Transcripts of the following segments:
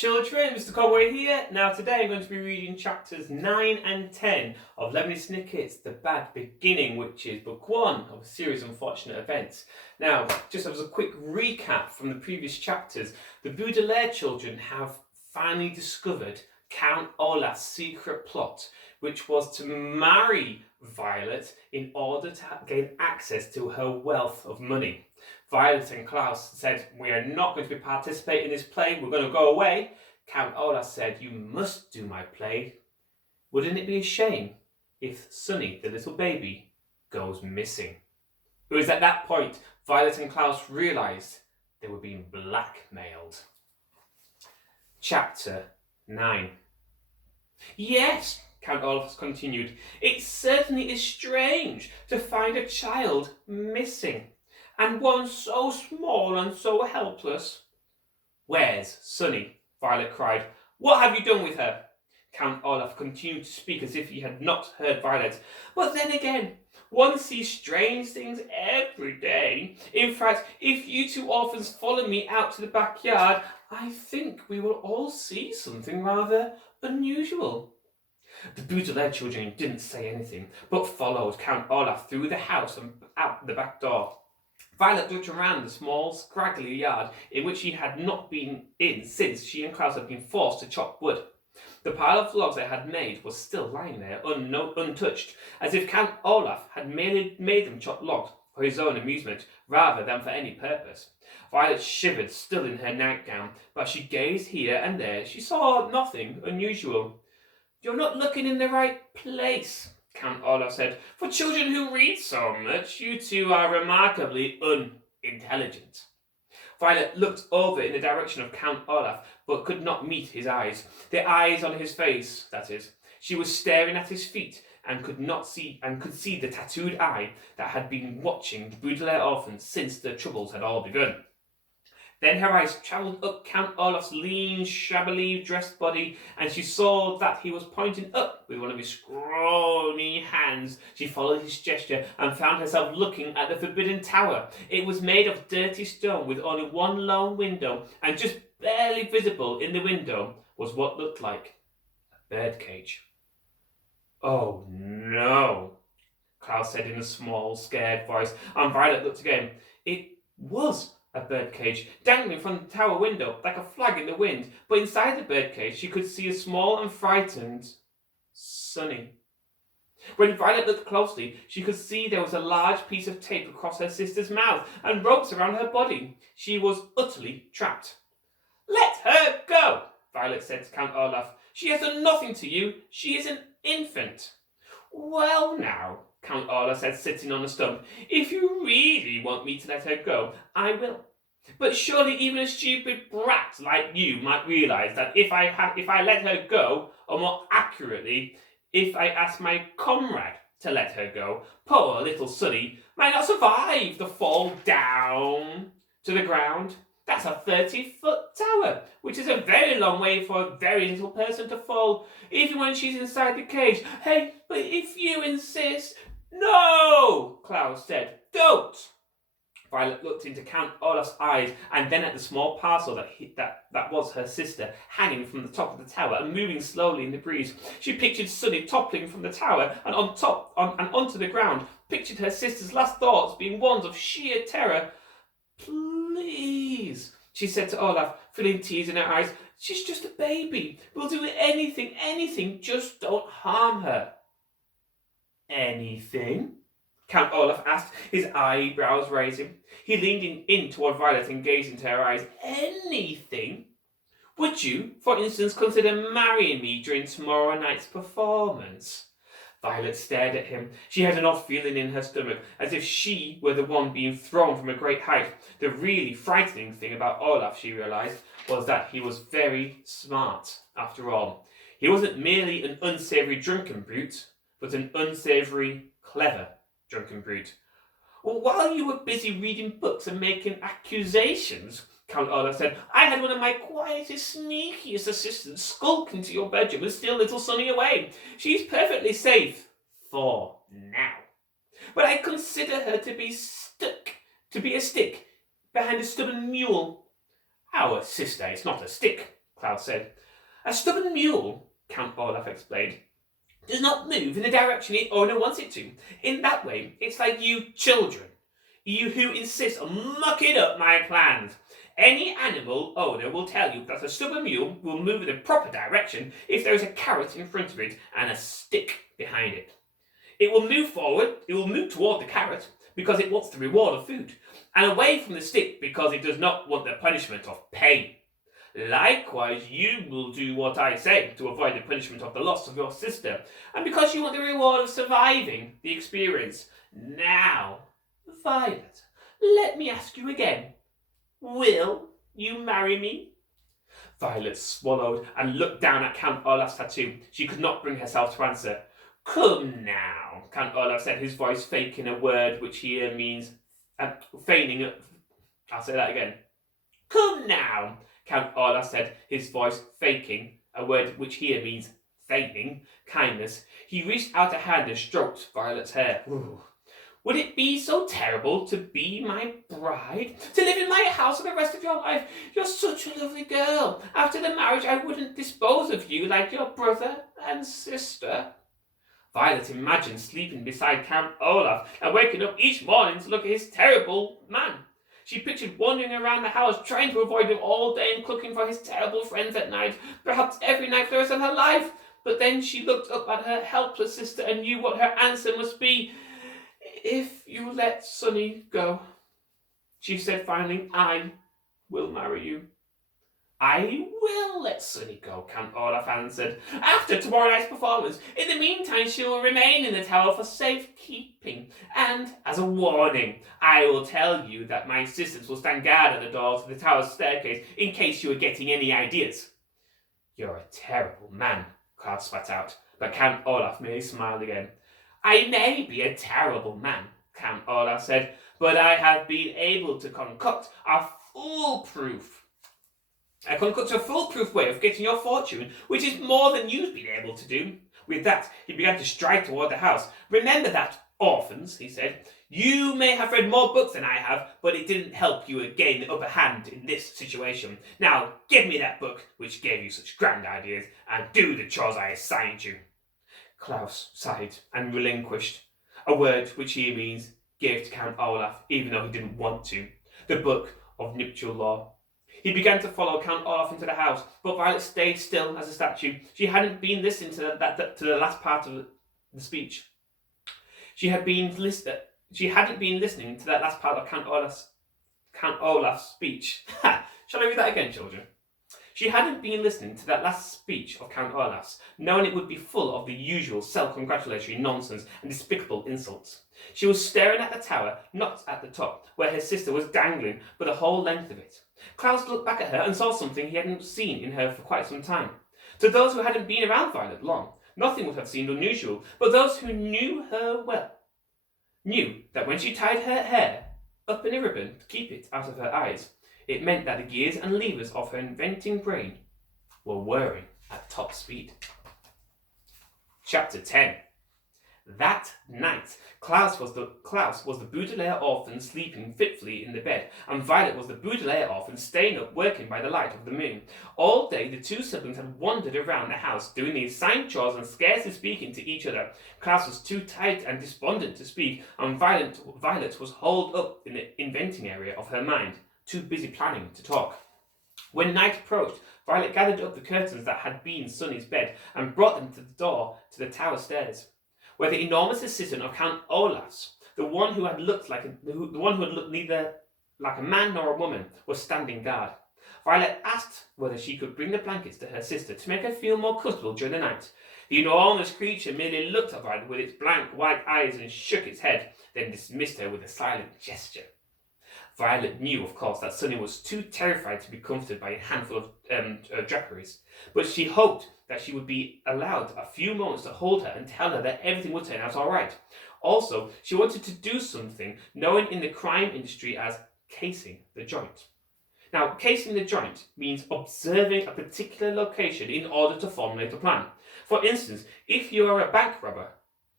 children, Mr. Conway here. Now today I'm going to be reading chapters 9 and 10 of Lemony Snicket's The Bad Beginning, which is book 1 of a series of unfortunate events. Now, just as a quick recap from the previous chapters, the Baudelaire children have finally discovered Count Olaf's secret plot, which was to marry Violet in order to gain access to her wealth of money. Violet and Klaus said, "We are not going to be participating in this play, we're going to go away." Count Olaf said, "You must do my play. Wouldn't it be a shame if Sonny, the little baby, goes missing?" It was at that point Violet and Klaus realised they were being blackmailed. Chapter 9. "Yes," Count Olaf continued, "it certainly is strange to find a child missing, and one so small and so helpless." "Where's Sonny?" Violet cried. "What have you done with her?" Count Olaf continued to speak as if he had not heard Violet. "But then again, one sees strange things every day. In fact, if you two orphans follow me out to the backyard, I think we will all see something rather unusual." The Baudelaire children didn't say anything, but followed Count Olaf through the house and out the back door. Violet looked around the small, scraggly yard in which she had not been in since she and Klaus had been forced to chop wood. The pile of logs they had made was still lying there, untouched, as if Count Olaf had merely made them chop logs for his own amusement, rather than for any purpose. Violet shivered, still in her nightgown, but she gazed here and there. She saw nothing unusual. "You're not looking in the right place," Count Olaf said. "For children who read so much, you two are remarkably unintelligent." Violet looked over in the direction of Count Olaf, but could not meet his eyes. The eyes on his face, that is. She was staring at his feet and could see the tattooed eye that had been watching the Baudelaire orphans since the troubles had all begun. Then her eyes travelled up Count Olaf's lean, shabbily dressed body, and she saw that he was pointing up with one of his scrawny hands. She followed his gesture and found herself looking at the forbidden tower. It was made of dirty stone with only one lone window, and just barely visible in the window was what looked like a birdcage. "Oh no," Klaus said in a small, scared voice, and Violet looked again. It was a birdcage, dangling from the tower window like a flag in the wind, but inside the birdcage she could see a small and frightened Sonny. When Violet looked closely, she could see there was a large piece of tape across her sister's mouth and ropes around her body. She was utterly trapped. "Let her go," Violet said to Count Olaf. "She has done nothing to you. She is an infant." "Well now," Count Olaf said, sitting on a stump, "if you really want me to let her go, I will. But surely even a stupid brat like you might realise that if I let her go, or more accurately, if I ask my comrade to let her go, poor little Sonny might not survive the fall down to the ground. That's a 30-foot tower, which is a very long way for a very little person to fall, even when she's inside the cage. Hey, but if you insist..." "No," Klaus said. "Don't." Violet looked into Count Olaf's eyes and then at the small parcel that was her sister, hanging from the top of the tower and moving slowly in the breeze. She pictured Sonny toppling from the tower and onto the ground, pictured her sister's last thoughts being ones of sheer terror. "Please," she said to Olaf, feeling tears in her eyes. "She's just a baby. We'll do anything, just don't harm her." "Anything?" Count Olaf asked, his eyebrows raising. He leaned in toward Violet and gazed into her eyes. "Anything? Would you, for instance, consider marrying me during tomorrow night's performance?" Violet stared at him. She had an odd feeling in her stomach, as if she were the one being thrown from a great height. The really frightening thing about Olaf, she realised, was that he was very smart, after all. He wasn't merely an unsavoury drunken brute, but an unsavoury, clever drunken brute. "Well, while you were busy reading books and making accusations," Count Olaf said, "I had one of my quietest, sneakiest assistants skulk into your bedroom and steal little Sonny away. She's perfectly safe, for now. But I consider her to be a stick behind a stubborn mule." "Our sister is not a stick," Klaus said. A stubborn mule, Count Olaf explained, does not move in the direction its owner wants it to. In that way, it's like you children. You who insist on mucking up my plans. Any animal owner will tell you that a stubborn mule will move in the proper direction if there is a carrot in front of it and a stick behind it. It will move forward, it will move toward the carrot because it wants the reward of food, and away from the stick because it does not want the punishment of pain. Likewise, you will do what I say to avoid the punishment of the loss of your sister, and because you want the reward of surviving the experience. Now, Violet, let me ask you again. Will you marry me? Violet swallowed and looked down at Count Olaf's tattoo. She could not bring herself to answer. Come now, Count Olaf said, his voice faking a word which here means feigning. I'll say that again. Come now, Count Olaf said, his voice faking a word which here means feigning kindness. He reached out a hand and stroked Violet's hair. Ooh. Would it be so terrible to be my bride? To live in my house for the rest of your life? You're such a lovely girl. After the marriage, I wouldn't dispose of you like your brother and sister. Violet imagined sleeping beside Count Olaf and waking up each morning to look at his terrible man. She pictured wandering around the house, trying to avoid him all day and cooking for his terrible friends at night, perhaps every night for the rest of her life. But then she looked up at her helpless sister and knew what her answer must be. If you let Sonny go, she said finally, I will marry you. I will let Sonny go, Count Olaf answered, after tomorrow night's performance. In the meantime, she will remain in the tower for safekeeping. And, as a warning, I will tell you that my assistants will stand guard at the door to the tower's staircase in case you are getting any ideas. You're a terrible man, Klaus spat out, but Count Olaf merely smiled again. I may be a terrible man, Count Olaf said, but I have been able to concoct a foolproof way of getting your fortune, which is more than you've been able to do. With that, he began to stride toward the house. Remember that, orphans, he said. You may have read more books than I have, but it didn't help you gain the upper hand in this situation. Now, give me that book, which gave you such grand ideas, and do the chores I assigned you. Klaus sighed and relinquished a word which he means gave to Count Olaf, even though he didn't want to, the book of nuptial law. He began to follow Count Olaf into the house, but Violet stayed still as a statue. She hadn't been listening to the last part of the speech. She hadn't been listening to that last part of Count Olaf's speech. Shall I read that again, children? She hadn't been listening to that last speech of Count Olaf's, knowing it would be full of the usual self-congratulatory nonsense and despicable insults. She was staring at the tower, not at the top, where her sister was dangling, but the whole length of it. Klaus looked back at her and saw something he hadn't seen in her for quite some time. To those who hadn't been around Violet long, nothing would have seemed unusual, but those who knew her well knew that when she tied her hair up in a ribbon to keep it out of her eyes, it meant that the gears and levers of her inventing brain were whirring at top speed. Chapter 10. That night, Klaus was the Baudelaire orphan sleeping fitfully in the bed, and Violet was the Baudelaire orphan staying up working by the light of the moon. All day the two siblings had wandered around the house, doing the assigned chores and scarcely speaking to each other. Klaus was too tired and despondent to speak, and Violet was holed up in the inventing area of her mind, too busy planning to talk. When night approached, Violet gathered up the curtains that had been Sonny's bed and brought them to the door to the tower stairs, where the enormous assistant of Count Olaf's, the one who had looked neither like a man nor a woman, was standing guard. Violet asked whether she could bring the blankets to her sister to make her feel more comfortable during the night. The enormous creature merely looked at Violet with its blank white eyes and shook its head, then dismissed her with a silent gesture. Violet knew, of course, that Sonny was too terrified to be comforted by a handful of draperies, but she hoped that she would be allowed a few moments to hold her and tell her that everything would turn out all right. Also, she wanted to do something known in the crime industry as casing the joint. Now, casing the joint means observing a particular location in order to formulate a plan. For instance, if you are a bank robber,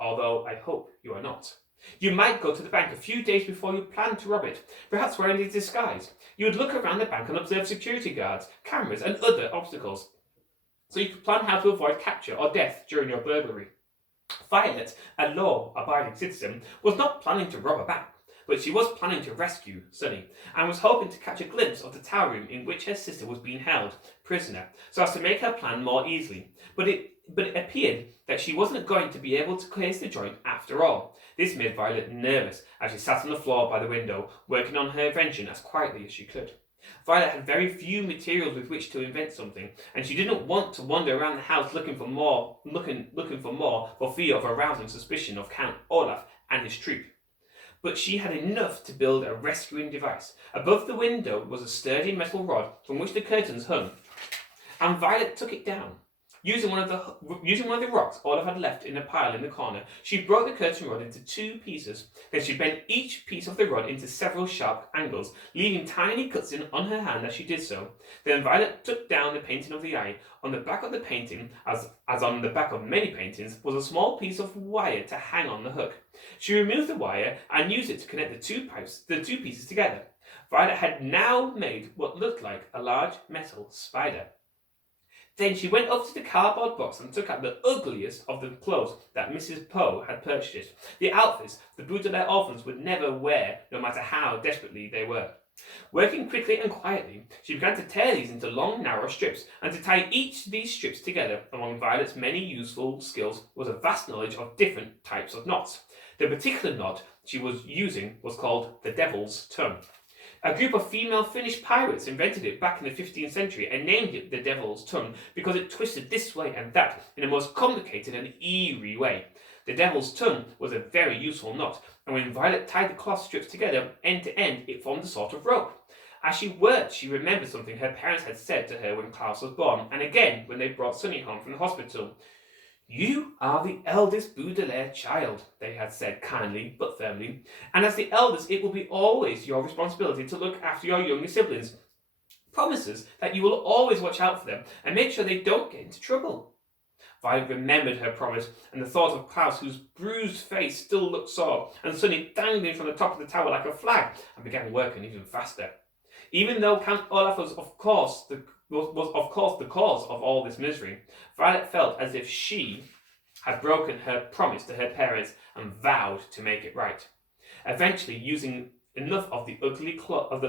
although I hope you are not, You might go to the bank a few days before you plan to rob it, perhaps wearing a disguise. You would look around the bank and observe security guards, cameras, and other obstacles, so you could plan how to avoid capture or death during your burglary. Violet, a law-abiding citizen, was not planning to rob a bank, but she was planning to rescue Sunny, and was hoping to catch a glimpse of the tower room in which her sister was being held prisoner, so as to make her plan more easily. But it appeared that she wasn't going to be able to case the joint after all. This made Violet nervous as she sat on the floor by the window, working on her invention as quietly as she could. Violet had very few materials with which to invent something, and she didn't want to wander around the house looking for more for fear of arousing suspicion of Count Olaf and his troop. But she had enough to build a rescuing device. Above the window was a sturdy metal rod from which the curtains hung, and Violet took it down. Using one of the rocks Olaf had left in a pile in the corner, she broke the curtain rod into 2 pieces. Then she bent each piece of the rod into several sharp angles, leaving tiny cuts on her hand as she did so. Then Violet took down the painting of the eye. On the back of the painting, as on the back of many paintings, was a small piece of wire to hang on the hook. She removed the wire and used it to connect the two pieces together. Violet had now made what looked like a large metal spider. Then she went up to the cardboard box and took out the ugliest of the clothes that Mrs. Poe had purchased. The outfits the Baudelaire orphans would never wear, no matter how desperately they were. Working quickly and quietly, she began to tear these into long, narrow strips, and to tie each of these strips together. Among Violet's many useful skills was a vast knowledge of different types of knots. The particular knot she was using was called the Devil's Tongue. A group of female Finnish pirates invented it back in the 15th century and named it the Devil's Tongue because it twisted this way and that in a most complicated and eerie way. The Devil's Tongue was a very useful knot, and when Violet tied the cloth strips together end to end, it formed a sort of rope. As she worked, she remembered something her parents had said to her when Klaus was born, and again when they brought Sunny home from the hospital. "You are the eldest Baudelaire child," they had said kindly but firmly, "and as the eldest it will be always your responsibility to look after your younger siblings. Promises that you will always watch out for them and make sure they don't get into trouble." Violet remembered her promise, and the thought of Klaus, whose bruised face still looked sore, and Sunny dangling from the top of the tower like a flag, and began working even faster. Even though Count Olaf was of course the cause of all this misery, Violet felt as if she had broken her promise to her parents and vowed to make it right. Eventually, using enough of the ugly clothing,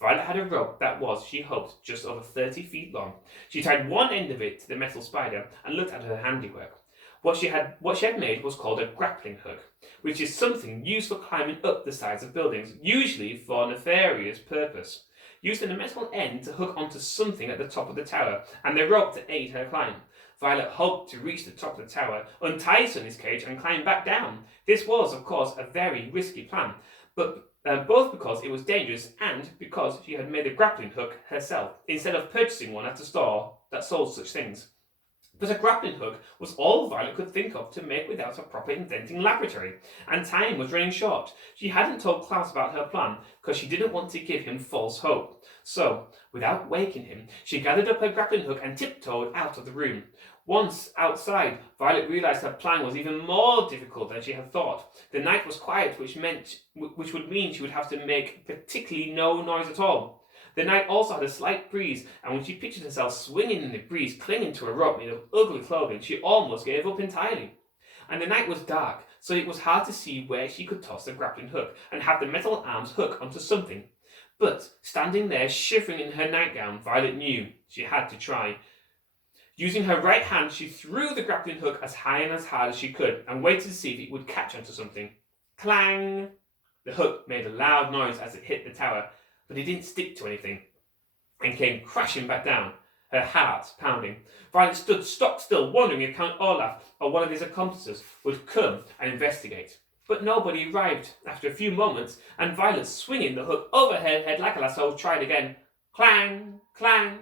Violet had a rope that was, she hoped, just over 30 feet long. She tied one end of it to the metal spider and looked at her handiwork. What she had made was called a grappling hook, which is something used for climbing up the sides of buildings, usually for a nefarious purpose. Using a metal end to hook onto something at the top of the tower, and the rope to aid her climb. Violet hoped to reach the top of the tower, untie Sunny's cage, and climb back down. This was, of course, a very risky plan, but both because it was dangerous and because she had made a grappling hook herself, instead of purchasing one at a store that sold such things. But a grappling hook was all Violet could think of to make without a proper inventing laboratory, and time was running short. She hadn't told Klaus about her plan because she didn't want to give him false hope. So, without waking him, she gathered up her grappling hook and tiptoed out of the room. Once outside, Violet realized her plan was even more difficult than she had thought. The night was quiet, which would mean she would have to make particularly no noise at all. The night also had a slight breeze, and when she pictured herself swinging in the breeze, clinging to a rope made of ugly clothing, she almost gave up entirely. And the night was dark, so it was hard to see where she could toss the grappling hook and have the metal arms hook onto something. But, standing there shivering in her nightgown, Violet knew she had to try. Using her right hand, she threw the grappling hook as high and as hard as she could, and waited to see if it would catch onto something. Clang! The hook made a loud noise as it hit the tower, but it didn't stick to anything, and came crashing back down, her heart pounding. Violet stood stock still, wondering if Count Olaf or one of his accomplices would come and investigate. But nobody arrived. After a few moments, and Violet, swinging the hook over her head like a lasso, tried again. Clang! Clang!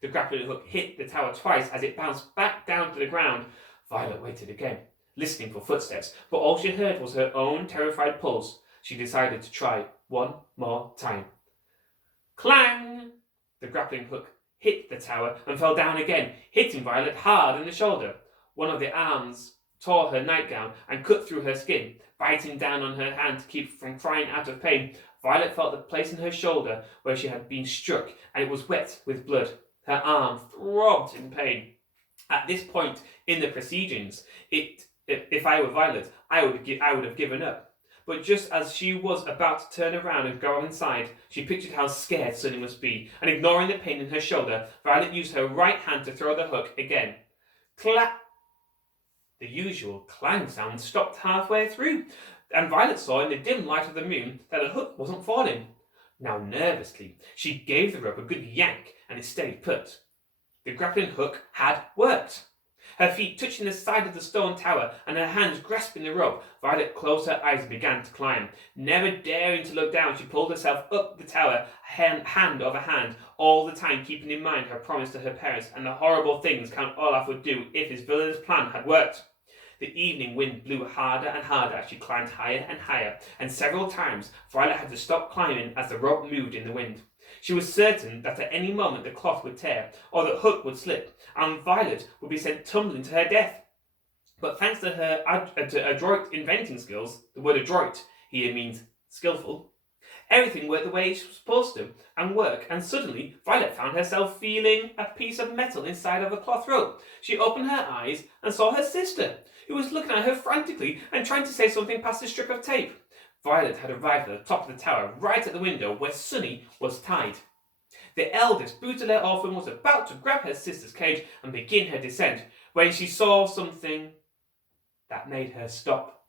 The grappling hook hit the tower twice as it bounced back down to the ground. Violet waited again, listening for footsteps, but all she heard was her own terrified pulse. She decided to try one more time. Clang! The grappling hook hit the tower and fell down again, hitting Violet hard in the shoulder. One of the arms tore her nightgown and cut through her skin, biting down on her hand to keep her from crying out of pain. Violet felt the place in her shoulder where she had been struck, and it was wet with blood. Her arm throbbed in pain. At this point in the proceedings, if I were Violet, I would have given up. But just as she was about to turn around and go inside, she pictured how scared Sunny must be, and ignoring the pain in her shoulder, Violet used her right hand to throw the hook again. Clap! The usual clang sound stopped halfway through, and Violet saw in the dim light of the moon that the hook wasn't falling. Now nervously, she gave the rope a good yank, and it stayed put. The grappling hook had worked. Her feet touching the side of the stone tower and her hands grasping the rope, Violet closed her eyes and began to climb. Never daring to look down, she pulled herself up the tower, hand over hand, all the time keeping in mind her promise to her parents and the horrible things Count Olaf would do if his villainous plan had worked. The evening wind blew harder and harder as she climbed higher and higher, and several times Violet had to stop climbing as the rope moved in the wind. She was certain that at any moment the cloth would tear, or the hook would slip, and Violet would be sent tumbling to her death. But thanks to her adroit inventing skills, the word adroit here means skillful, everything worked the way it was supposed to and work, and suddenly Violet found herself feeling a piece of metal inside of a cloth rope. She opened her eyes and saw her sister, who was looking at her frantically and trying to say something past a strip of tape. Violet had arrived at the top of the tower, right at the window where Sunny was tied. The eldest Baudelaire orphan was about to grab her sister's cage and begin her descent when she saw something that made her stop.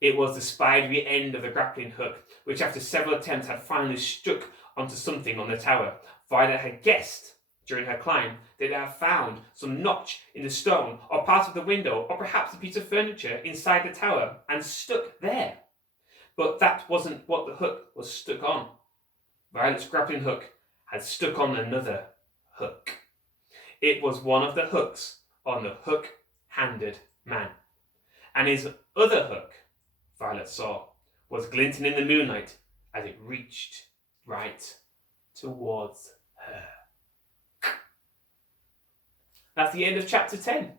It was the spidery end of the grappling hook, which after several attempts had finally stuck onto something on the tower. Violet had guessed during her climb that they had found some notch in the stone or part of the window or perhaps a piece of furniture inside the tower and stuck there. But that wasn't what the hook was stuck on. Violet's grappling hook had stuck on another hook. It was one of the hooks on the hook-handed man. And his other hook, Violet saw, was glinting in the moonlight as it reached right towards her. That's the end of chapter 10.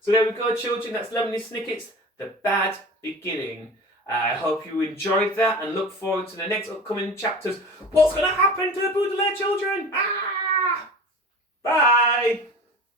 So there we go, children. That's Lemony Snicket's The Bad Beginning. I hope you enjoyed that and look forward to the next upcoming chapters. What's going to happen to the Baudelaire children? Bye!